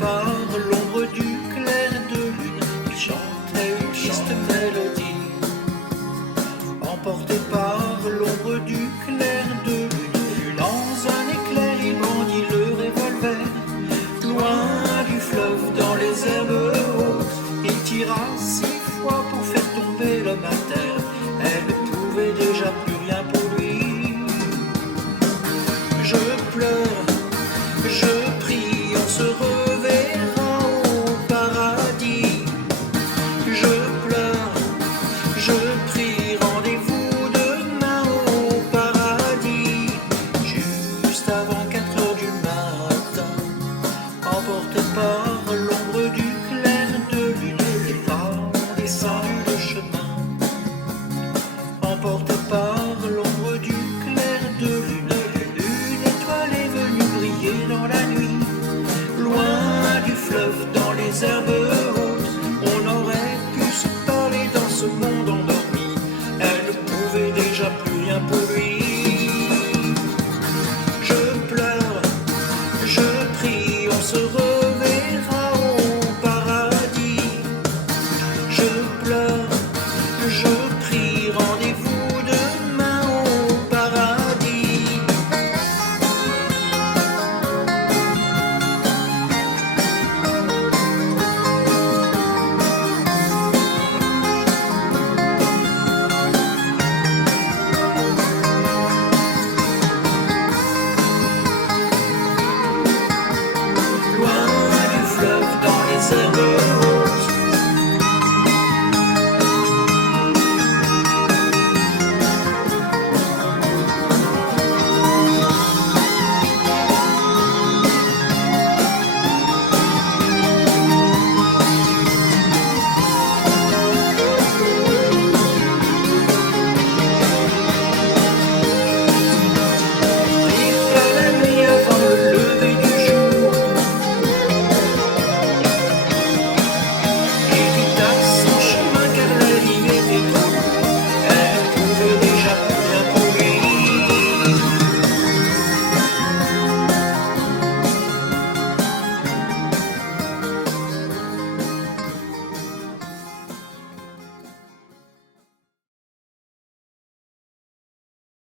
par l'ombre du clair de lune, il chantait une triste mélodie. Emporté par l'ombre du clair de lune, dans un éclair il brandit le revolver. Loin du fleuve, dans les herbes hautes, il tira 6 fois pour faire tomber l'homme à terre. Elle ne pouvait déjà plus rien pour lui. Je pleure, je prie, on se reverra au paradis. Je pleure, je prie, rendez-vous demain au paradis. Juste avant 4 heures du matin, emporté par l'ombre du clair de lune, les pas ont descendu le chemin. Emporté par l'ombre du clair de lune, une étoile est venue briller dans la nuit. Loin du fleuve, dans les herbes hautes, on aurait pu se parler dans ce monde endormi. Elle ne pouvait déjà plus rien pour lui. Je pleure, je prie, on se reverra au paradis. Je pleure, je prie, rendez-vous demain au paradis. Loin du fleuve, dans les herbes